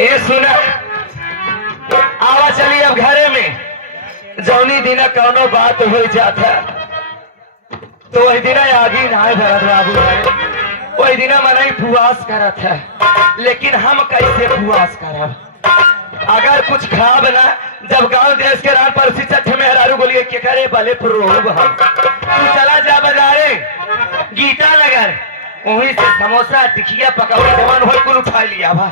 ए सुना आवा चली अब घरे में जौनी दिन कौनो बात हो जाता तो वही दिन आगे ना भरत बाबू वही दिन मन फुआस करत है लेकिन हम कैसे फुआस करब अगर कुछ खाब ना जब गांव देश के रान पर चट्ठ में हरारू बोलिए के करे भले प्रोब हम तू चला जा बाजारे गीता नगर वहीं से समोसा टिकिया पकौड़ी जवान हो कुल उठा लिया बा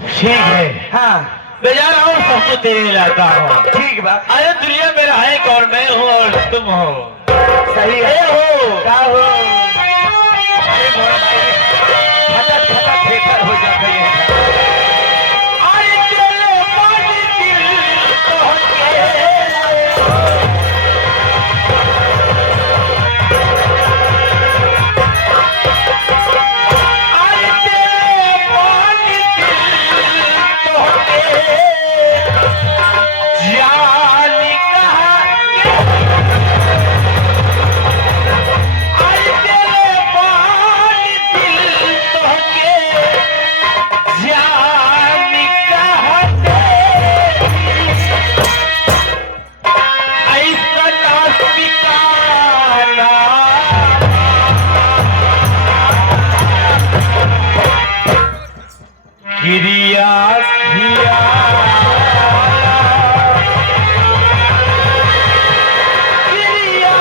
ठीक है। हाँ बेजार और सब तो तेरे लाता हो। ठीक बा अरे दुनिया में रहे कौन मैं हूँ और तुम हो। सही है हो का हो अरे मोर भाई खटक खटक बेकार हो जाता है आई चले पानी दिल तो के आई चले पानी दिल तो के जानी कहा आई चले पानी दिल तो के जानी कहा ऐसा नास्तिकाना गिरिया खिया गिरिया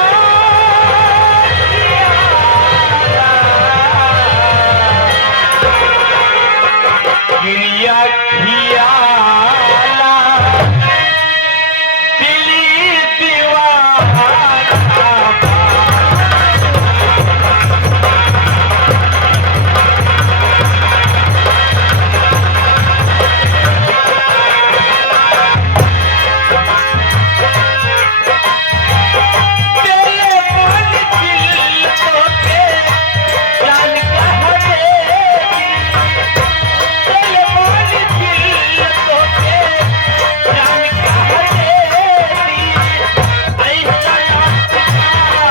गिरिया खियाला दिली दीवाना तेरे मन दिल को के जान कहा देगी तेरे मन दिल को के जान कहा देगी ऐसा नास्तिकाना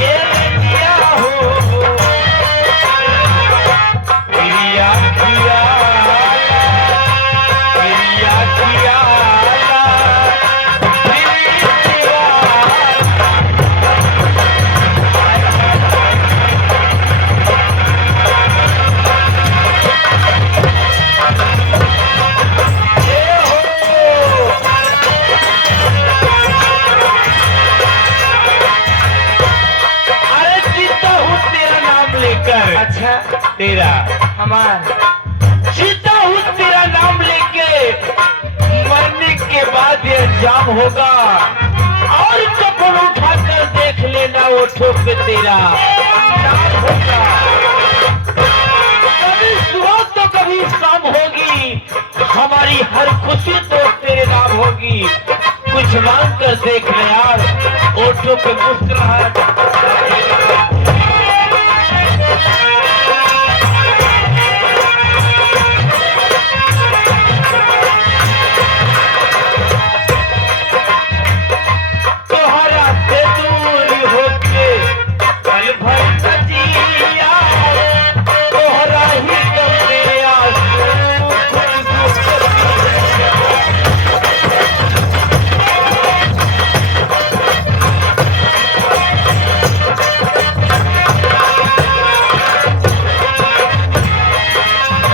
ये रंगिया हो गिरिया खियाला गिरिया खियाला दिली दीवाना अरे जीता हूँ तेरा नाम लेकर अच्छा तेरा हमार जीता हूँ तेरा नाम लेके मरने के बाद ये अंजाम होगा और कपड़ उठाकर देख लेना वो ठोक तेरा नाम होगा कभी सुबह तो कभी शाम होगी हमारी हर खुशी तो तेरे नाम होगी कुछ मांग कर देख ले यार ओठों पे मुस्कुराहट तोहरा से दूर होके पल भर सजिया तोहरा ही गम में आंसू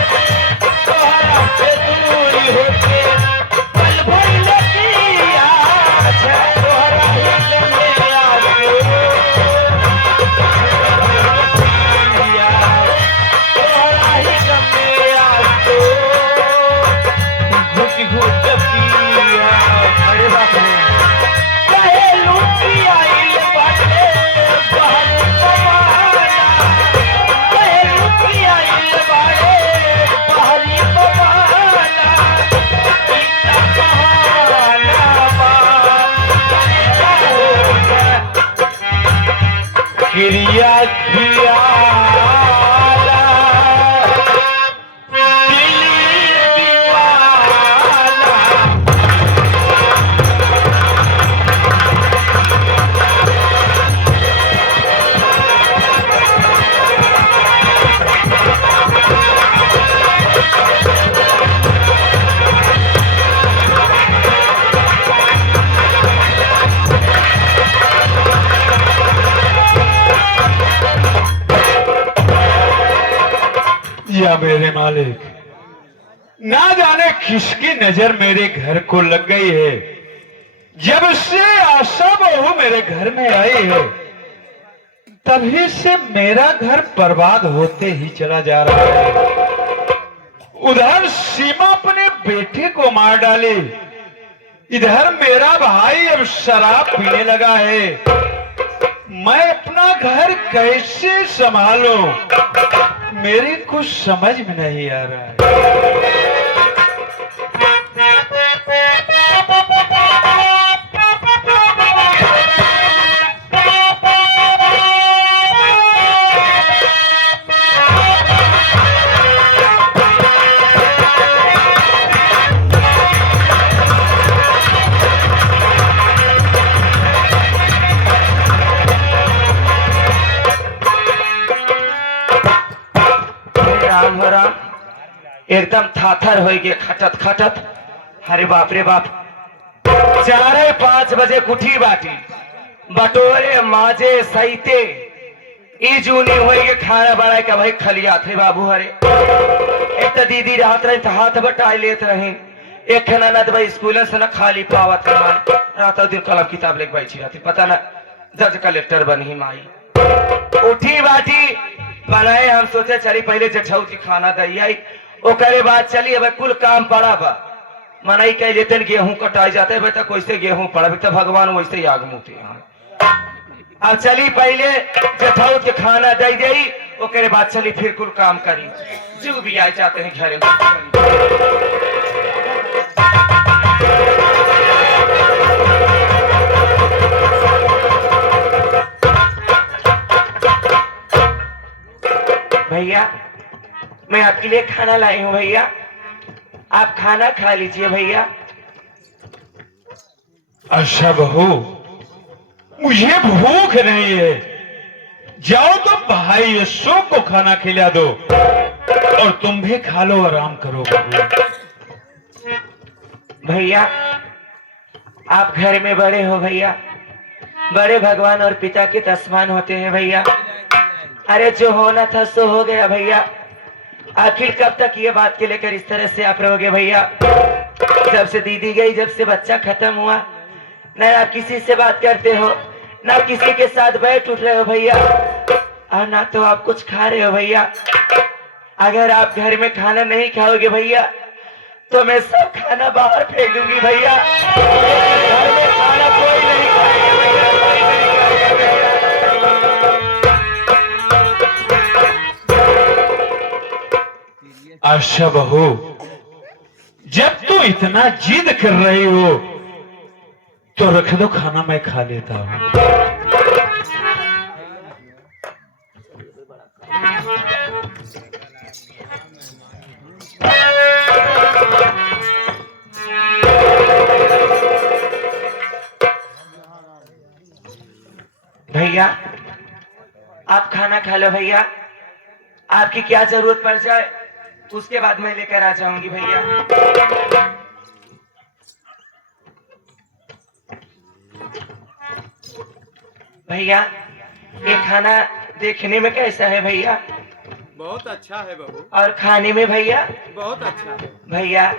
तोहरा से दूर होके पल भर सजिया तोहरा ही गम में आंसू तोहरा ही गम में आंसू घुट घुट पिया अरे बाप रे कहे लूटी आइल बाटे बहन कमाना कहे लूटी आइल बाटे बहरी कमाना इतना बहाना क्रिया खियाला दिली दीवाना या मेरे मालिक, ना जाने किसकी नजर मेरे घर को लग गई है। जब से आशा बहू मेरे घर में आई है, तभी से मेरा घर बर्बाद होते ही चला जा रहा है। उधर सीमा अपने बेटे को मार डाली, इधर मेरा भाई अब शराब पीने लगा है। मैं अपना घर कैसे संभालूं, मेरी कुछ समझ में नहीं आ रहा है। राम हो राम, एकदम थाथर हो गए खटत खटत। अरे बाप रे बाप, 4-5 बजे कुठी बाटी बटोरे माजे सहीते ई जूनी हो गए खाना बनाए का भाई खलिया थे बाबू। हरे एक तो दीदी रात रही तो हाथ बटाई लेते रहे, एक ननद भाई स्कूल से न खाली पावत रात दिन कलम किताब लेके बैठी रहती, पता न जज कलेक्टर बनी माई। उठी बाटी बनाए, हम सोचे चली पहले जेठऊ की खाना दई आई, ओकरे बाद चली अब कुल काम पड़ा बा। मनाई कह लेते गेहूं कटाई जाते है, बेटा कैसे गेहूं पड़ा तो भगवान वैसे ही आग मुते। अब चली पहले जेठऊ के खाना दई दई, ओकरे बाद चली फिर कुल काम करी। जो भी आए जाते हैं घर में। भैया मैं आपके लिए खाना लाई हूँ भैया, आप खाना खा लीजिए भैया। अच्छा बहू, मुझे भूख नहीं है, जाओ तो भाई यशो को खाना खिला दो और तुम भी खा लो, आराम करो बहू। भैया आप घर में बड़े हो भैया, बड़े भगवान और पिता के तस्मान होते हैं भैया। अरे जो होना था सो हो गया भैया, आखिर कब तक ये बात के लेकर इस तरह से आप रहोगे भैया। जब से दीदी गई, जब से बच्चा खत्म हुआ, न आप किसी से बात करते हो, ना किसी के साथ बैठ उठ रहे हो भैया, और ना तो आप कुछ खा रहे हो भैया। अगर आप घर में खाना नहीं खाओगे भैया तो मैं सब खाना बाहर फेंक दूंगी भैया। घर में खाना कोई नहीं खाएगा भैया, कोई नहीं खाएगा भैया। अच्छा बहू, जब तू इतना जिद कर रही हो तो रख दो खाना, मैं खा लेता हूँ। भैया आप खाना खा लो भैया, आपकी क्या जरूरत पड़ जाए उसके बाद मैं लेकर आ जाऊंगी भैया। भैया ये खाना देखने में कैसा है भैया? बहुत अच्छा है बहू, और खाने में भैया? बहुत अच्छा है। भैया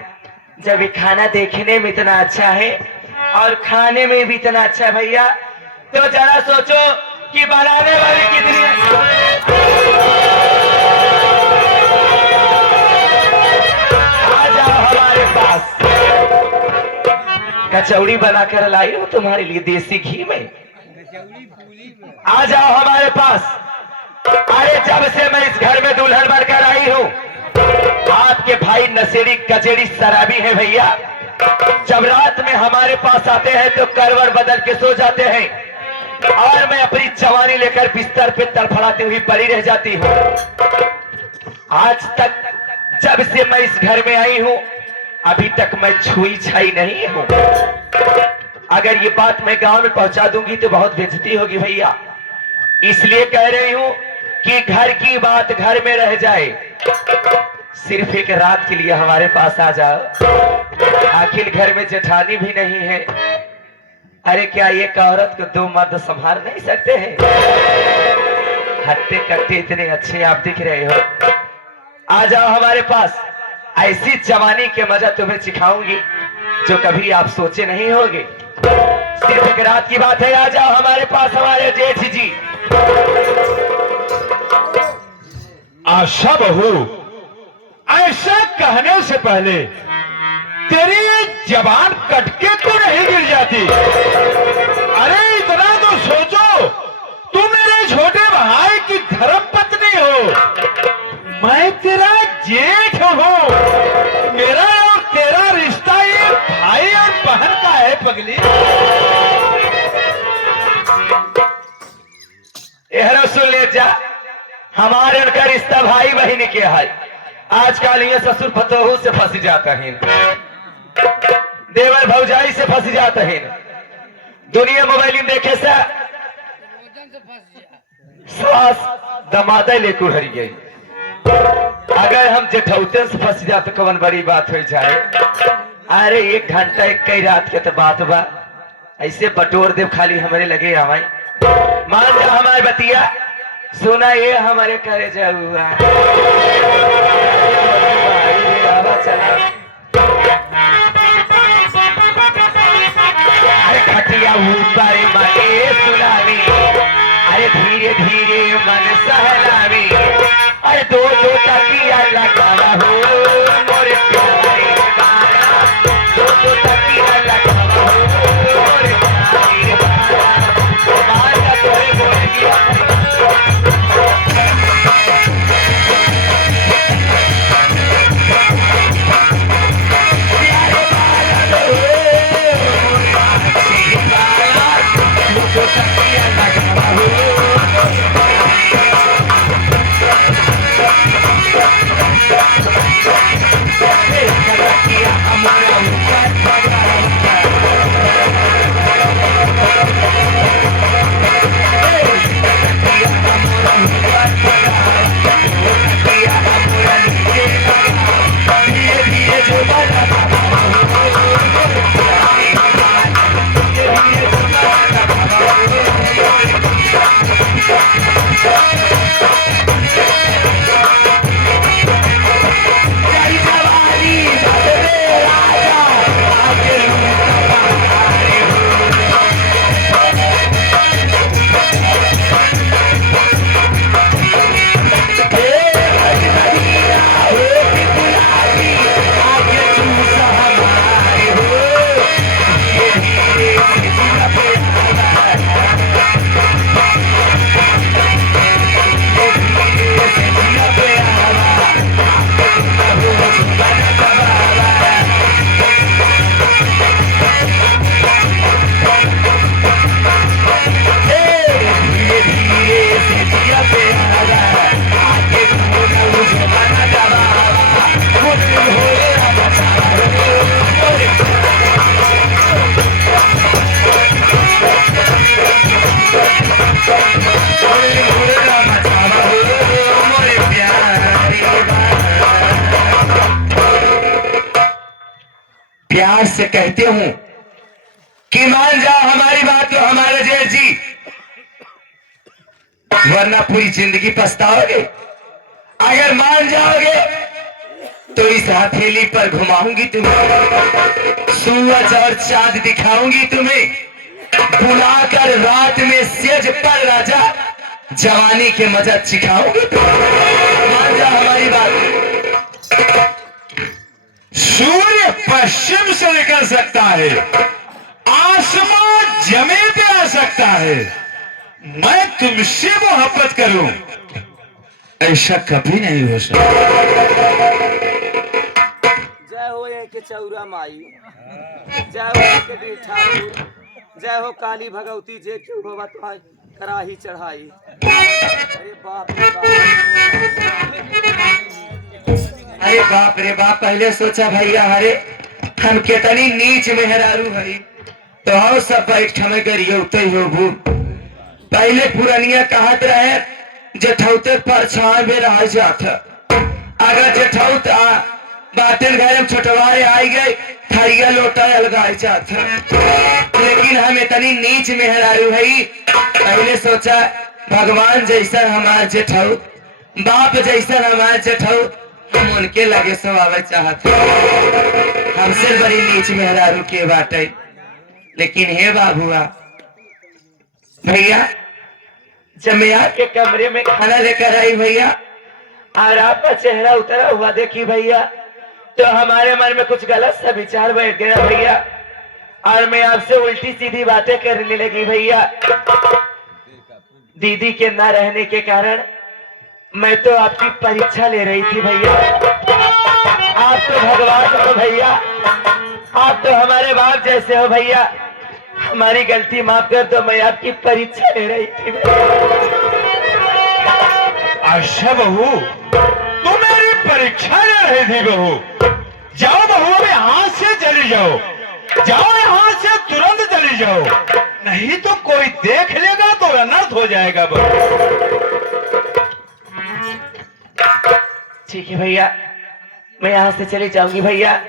जब ये खाना देखने में इतना अच्छा है और खाने में भी इतना अच्छा है भैया, तो जरा सोचो कि बनाने वाली कितनी आ जाओ हमारे पास। कचौड़ी बनाकर लाई हूँ तुम्हारे लिए देसी घी में, आ जाओ हमारे पास। अरे जब से मैं इस घर में दुल्हन बनकर आई हूँ, आपके भाई नशेड़ी कचेड़ी शराबी है भैया। जब रात में हमारे पास आते हैं तो करवट बदल के सो जाते हैं, और मैं अपनी जवानी लेकर बिस्तर पे तड़फड़ाती हुई पड़ी रह जाती हूँ। आज तक जब से मैं इस घर में आई हूँ, अभी तक मैं छुई छाई नहीं हूँ। अगर ये बात मैं गांव में पहुंचा दूंगी तो बहुत बेइज्जती होगी भैया, इसलिए कह रही हूँ कि घर की बात घर में रह जाए। सिर्फ एक रात के लिए हमारे पास आ जाओ, आखिर घर में जेठानी भी नहीं है। अरे क्या एक औरत को दो मर्द संभाल नहीं सकते हैं? हट्टे कट्टे इतने अच्छे आप दिख रहे हो, आ जाओ हमारे पास, ऐसी जवानी के मजा तुम्हें सिखाऊंगी जो कभी आप सोचे नहीं होगे। सिर्फ एक रात की बात है, आ जाओ हमारे पास हमारे जेठ जी। आशा बहू, ऐसा कहने से पहले तेरी ये जबान कटके तो नहीं गिर जाती? अरे इतना तो सोचो, तू मेरे छोटे भाई की धर्म पत्नी हो, मैं तेरा जेठ हूँ। मेरा और तेरा रिश्ता ये भाई और बहन का है पगली। एहरो सुन ले जा, हमारे उनका रिश्ता भाई बहन के है। आजकल ये ससुर पतोहू से फंस जाता है, देवर भौजाई से फंस जाता है। दुनिया मोबाइल में देखे से सास दमादा लेकर हरी गई। अगर हम जेठौतन से फंस जाते कौन बड़ी बात हो जाए। अरे 1 घंटा 1 कई रात के तो बात बा, ऐसे बटोर देव खाली हमारे लगे हमारे। मान जा हमारे बतिया सुना, ये हमारे करे जाऊआ चला। अरे खटिया ऊपर मने सुनावी, अरे धीरे धीरे मन सहलावी, अरे दो तकिया लगावा हो मोरे प्यारे बाला, दो तकिया लगावा हो मोरे प्यारे बाला, माया तोरे बोल गया। प्यार से कहते हूं कि मान जाओ हमारी बात तो हमारे जेठ जी, वरना पूरी जिंदगी पछताओगे। अगर मान जाओगे तो इस हथेली पर घुमाऊंगी तुम्हें, सूरज और चांद दिखाऊंगी तुम्हें, बुलाकर रात में सेज पर राजा जवानी के मजा सिखाऊंगी तुम्हें। मान जाओ हमारी बात। सूर्य पश्चिम से निकल सकता है, आसमान जमीन पे आ सकता है, मैं तुमसे मोहब्बत करूं ऐसा कभी नहीं हो सकता। जय हो के चौरा माई, जय हो के वीर ठाकुर, जय हो काली भगवती, जे क्यों होवा तो कराही चढ़ाई। अरे बाप रे बाप, अरे बाप रे बाप, पहले सोचा भैया अरे हम कितनी नीच मेहरारू है, तो हम सब बैठ हमें करिए उतई हो भू। पहले पुरानिया कहत रहे जेठौते पर छाए में रह जात, अगर जेठौत बातन घर में छोटवारे आई गए थरिया लोटा अलगाए जात, लेकिन हम इतनी नीच मेहरारू है। पहले सोचा भगवान जैसा हमार जेठौत, बाप जैसा हमार जेठौत, हम उनके लगे सवावे चाहते हमसे बड़ी नीच मेहरारू के बाटे। लेकिन हे बाबुआ भैया, जब मैं आपके कमरे में खाना लेकर आई भैया और आपका चेहरा उतरा हुआ देखी भैया, तो हमारे मन में कुछ गलत सा विचार बैठ गया भैया, और मैं आपसे उल्टी सीधी बातें करने लगी भैया। दीदी के ना रहने के कारण मैं तो आपकी परीक्षा ले रही थी भैया। आप तो भगवान हो भैया, आप तो हमारे बाप जैसे हो भैया। हमारी गलती माफ कर दो, मैं आपकी परीक्षा ले रही थी। अच्छा बहू, तू मेरी परीक्षा ले रही थी बहू। जाओ बहू, अभी यहाँ से चली जाओ, जाओ यहाँ से तुरंत चली जाओ, नहीं तो कोई देख लेगा तो अनर्थ हो जाएगा बहू। ठीक है भैया, मैं यहाँ से चली जाऊंगी भैया,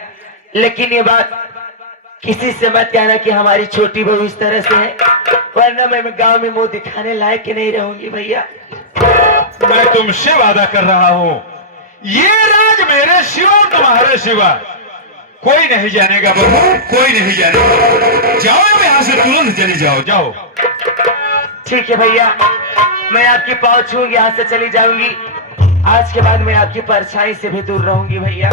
लेकिन ये बात किसी से मत कहना कि हमारी छोटी बहू इस तरह से है, वरना मैं गांव में मुंह दिखाने लायक नहीं रहूंगी भैया। मैं तुमसे वादा कर रहा हूँ, ये राज मेरे सिवा तुम्हारे सिवा कोई नहीं जानेगा बहू, कोई नहीं जानेगा। जाओ अब यहाँ से तुरंत चली जाओ, जाओ। ठीक है भैया, मैं आपकी पाँव छूंगी, यहाँ से चली जाऊंगी। आज के बाद मैं आपकी परछाई से भी दूर रहूंगी भैया।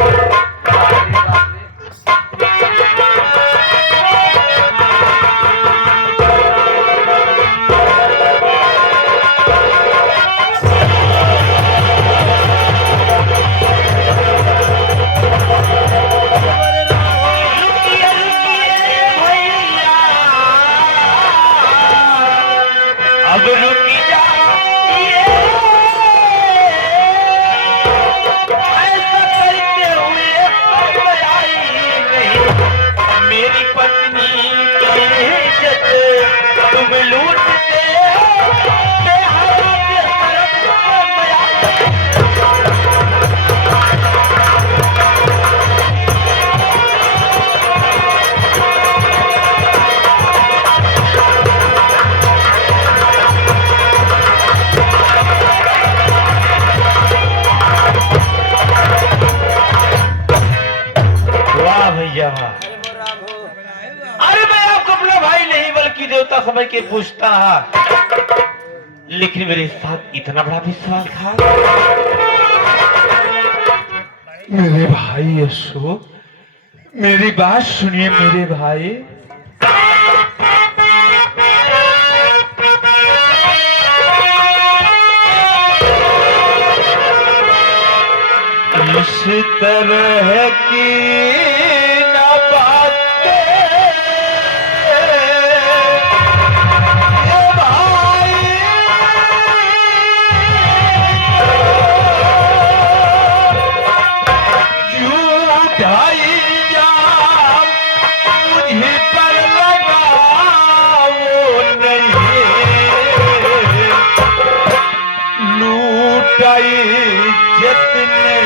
अब रुकी जा, ऐसा करते हुए कोई आई नहीं। मेरी पत्नी की इज्जत तुम लूटते हो, बेहया बेशरम बयान। वाह भैया वाह। अरे मैं आपको अपना भाई नहीं बल्कि देवता समझ के पूछता रहा, लेकिन मेरे साथ इतना बड़ा विश्वास था। मेरे भाई यशो, मेरी बात सुनिए मेरे भाई। इस तरह की न बातें ये भाई क्यों ढाई जा मुझे पर लगा वो नहीं लूटाई इज्जत नहीं।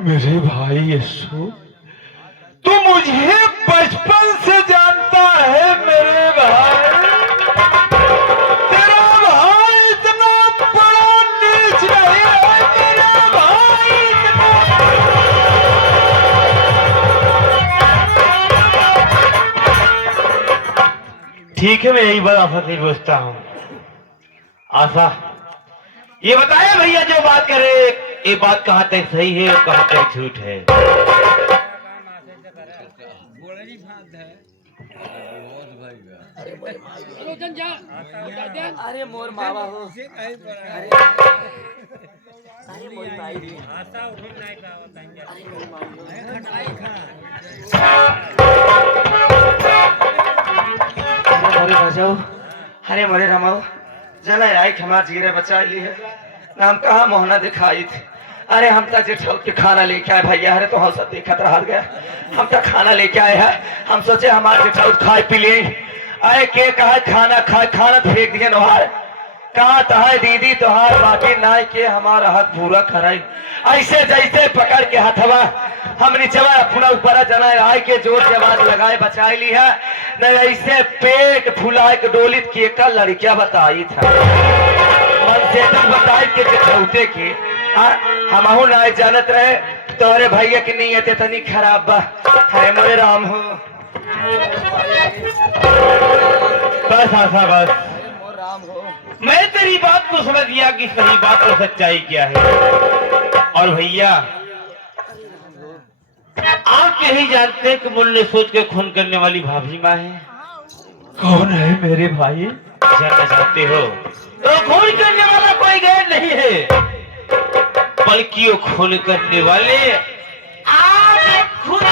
मेरे भाई यशो, तू मुझे बचपन से जानता है मेरे भाई। तेरा भाई इतना बड़ा नीच नहीं है मेरा भाई ठीक है, मैं यही बात आशा से पूछता हूँ। आशा ये बताया भैया, जो बात करे ये बात कहाँ तक सही है और कहाँ तक झूठ है। अरे मोर मावा हो, अरे अरे मोर माई रे, अरे मोर माई हो। अरे बजाओ, अरे मोरे रमाओ, जला आई हमार जीरे बचा ली है, नाम कहाँ मोहना दिखाई थी। अरे हम तक जेठौर के खाना लेके आए भैया, अरे तो हम सब देखत रह गया, हम तक खाना लेके आए हैं, हम सोचे हमारे जेठौर खाए पी लिए, आए के कहा खाना खाए, खाना फेंक दिए नोहार, कहा तहाय दीदी तोहार बाकी नाय के हमारा हक पूरा कराई, ऐसे जैसे पकड़ के हथवा हम नीचवा अपना ऊपर जना आए के जोर से आवाज लगाए बचाई ली है, न ऐसे पेट फुलाए के डोलित की एक लड़किया बताई था, मन से तक बताई के जेठौते की हमहू ना जानत रहे, तोरे भैया की नीयत तनी खराब बा, है मोरे राम हो। बस आशा बस, मोर राम हो। मैं तेरी बात को समझ गया कि सही बात और सच्चाई क्या है। और भैया आप यही जानते हैं कि मुन्ने सोच के खून करने वाली भाभी माँ है। कौन है मेरे भाई? जानना चाहते हो तो खून करने वाला कोई गैर नहीं है, बल्कि वो खून करने वाले आप खुद।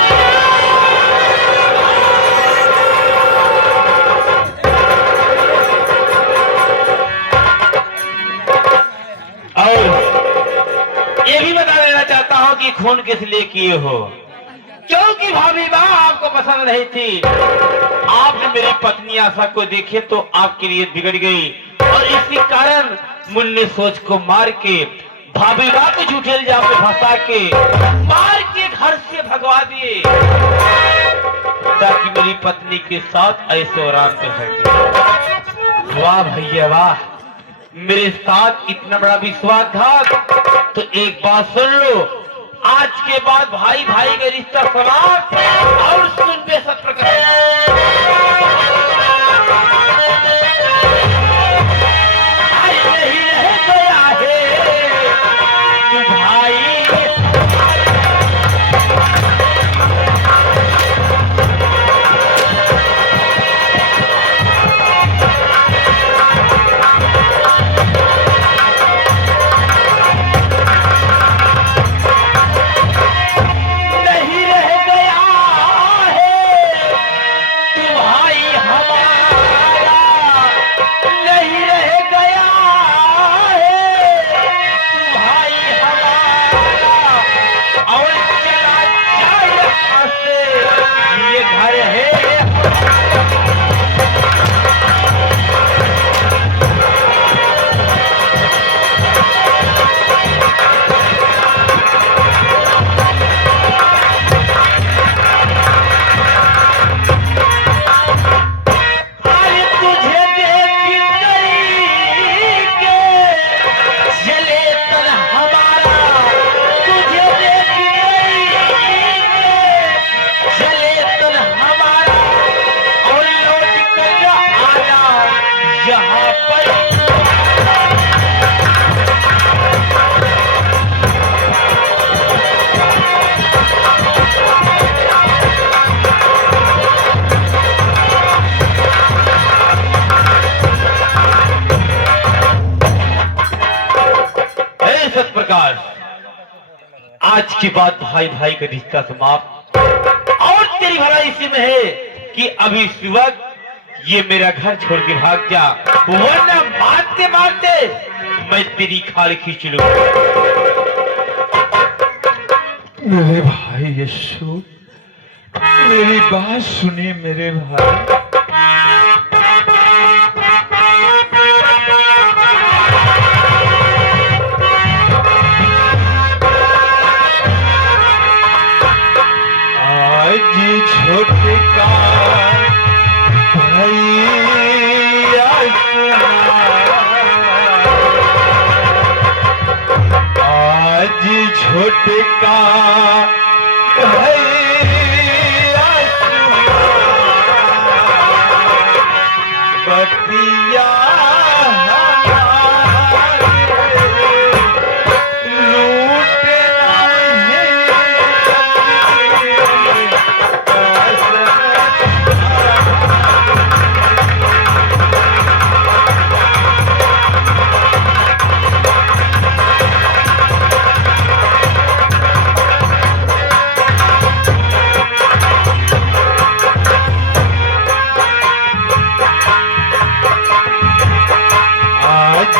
और ये भी बता देना चाहता हूँ कि खून किस लिए किए हो, क्योंकि भाभी माँ आपको पसंद नहीं थी, आपने मेरी पत्नी आशा को देखे तो आपकी नीयत बिगड़ गई, और इसी कारण मुन्ने सोच को मार के भाभी माँ को झूठे इल्जाम में फंसा के मार के घर से भगवा दिए, ताकि मेरी पत्नी के साथ ऐसे आराम कर सके। वाह भैया वाह, मेरे साथ इतना बड़ा विश्वासघात। तो एक बात सुन लो, आज के बाद भाई भाई का रिश्ता समाप्त, और सुन पे सत्य नहीं रह गया है तू भाई। आज की बात भाई भाई का रिश्ता समाप्त, और तेरी भलाई इसी में है कि अभी इस वक्त ये मेरा घर छोड़ के भाग जा, वरना मारते मारते मैं तेरी खाल खींच लूं। मेरे भाई यशु, मेरी बात सुनिए मेरे भाई। छोटे का भैया आज छोटे का भैया बतिया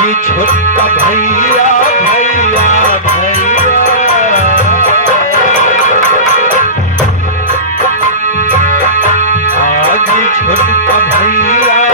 छोटा भैया भैया भैया आज छोटा भैया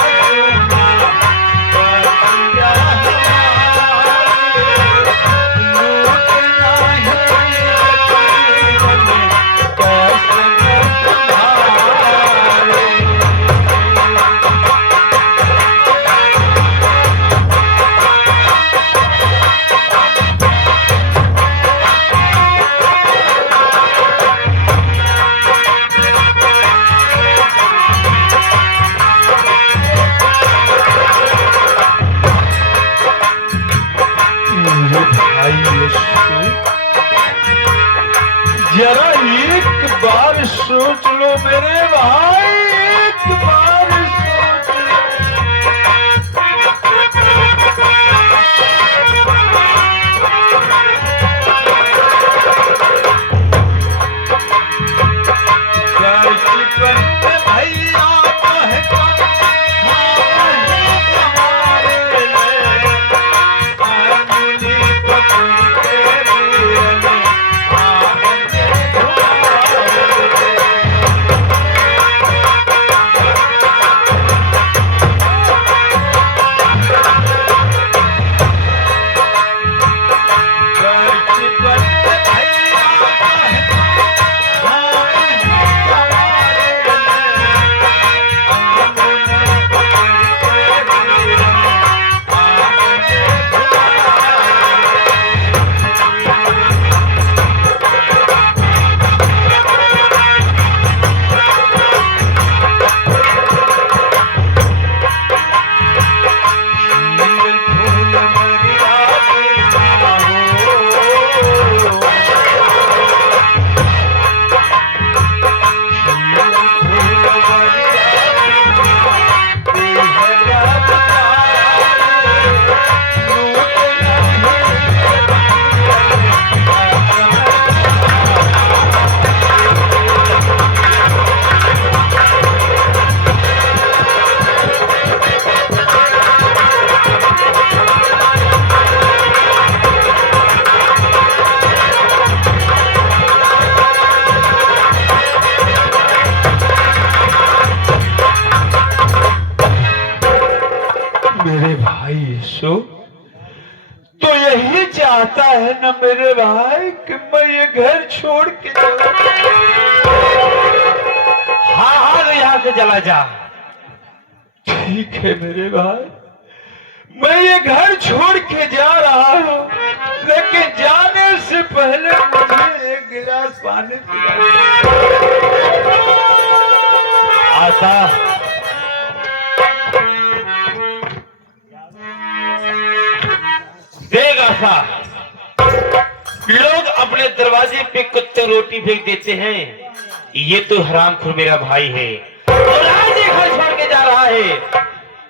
जरा एक बार सोच लो मेरे भाई, एक बार सोच लो। भैया मेरे भाई यीशु तो यही चाहता है ना मेरे भाई कि मैं ये घर छोड़ के जाऊं। हाँ हाँ तो यहाँ से चला जा। ठीक है मेरे भाई, मैं ये घर छोड़ के जा रहा हूँ, लेकिन जाने से पहले मुझे एक गिलास पानी पिला। आता देगा सा। लोग अपने दरवाजे पे कुत्ते रोटी फेंक देते हैं, ये तो हरामखोर मेरा भाई है और आज ये घर छोड़ के जा रहा है।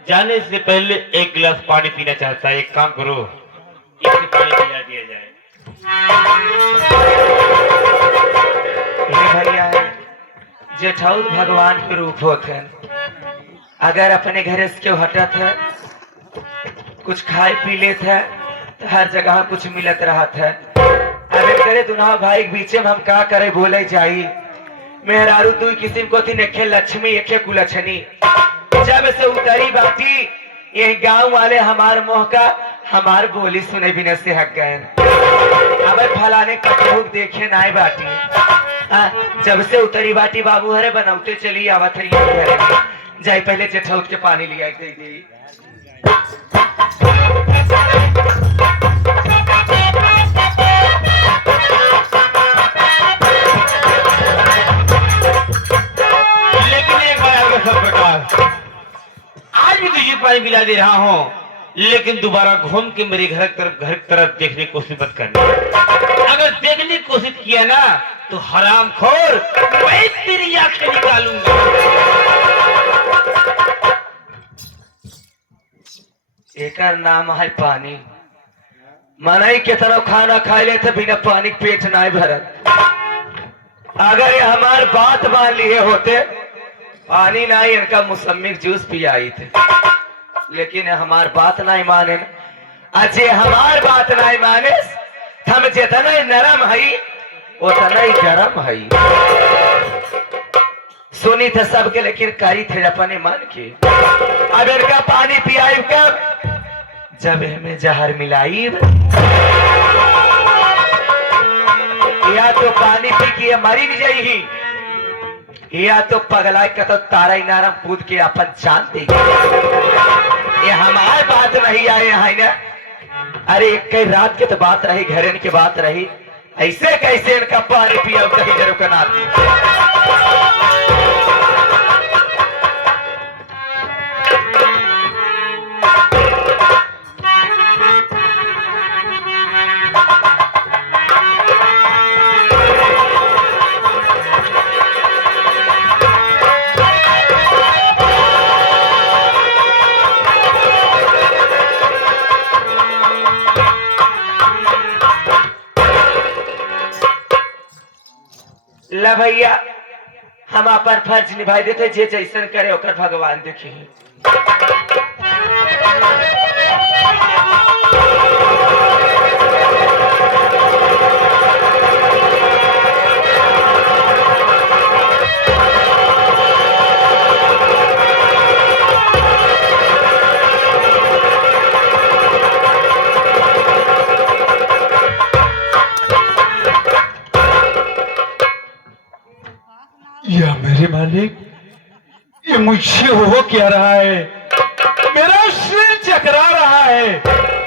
जाने से पहले एक गिलास पानी पीना चाहता है। एक काम करो, इसे पानी पिला दिया जाए। ये भैया है जेठाउद भगवान के रूप होते हैं। अगर अपने घर से क्यों हटत है, कुछ खाए पी लेते है तो हर जगह कुछ मिलत रहा था। अरे करे दुना भाई के बीचे में हम का करे बोले जाई। मेहरारू तू किसी को थी नेखे लक्ष्मी एके कुलछनी। जब से उतरी बाती यही गांव वाले हमार मोह का हमार बोली सुने बिना से हक गए। अब फलाने कपड़ों देखे नाई बाटी जब से उतरी बाटी बाबू हरे बनौते चली आवत है घरे जाई। पहले जेठाउद के पानी लिया गई। आज भी तुझे पानी पिला दे रहा हूँ, लेकिन दोबारा घूम के मेरे घर की तरफ देखने की कोशिश मत करना। अगर देखने की कोशिश किया ना तो हरामखोर मैं तेरी आंखें निकालूंगा। एकर नाम है पानी। मनई के तरह खाना खाए लेते बिना पानी पेट नहीं भरत। अगर ये हमार बात मान लिए होते पानी नहीं इनका मौसमी जूस पियाई थे, लेकिन हमार बात नहीं माने। अजे हमार बात नहीं मानेस हम जितना नरम हई उतना ही गरम हई। सुनी थे सबके लेकिन करी थे अपने मन के। अब इनका पानी पियाई कब जब हमें जहर मिलाई या तो पानी पी के मरी नहीं जाई या तो पगला का तो तारा ही नारम कूद के अपन जान दे। ये हमारे बात नहीं आए है ना। अरे एक कई रात के तो बात रही घरेन की बात रही ऐसे कैसे इनका पानी पिया कहीं जरूर का नाती। ला भैया हम अपन फर्ज निभाई देते जे जैसन करे ओकर भगवान देखी। या मेरे मालिक ये मुझसे हो क्या रहा है? मेरा सिर चकरा रहा है।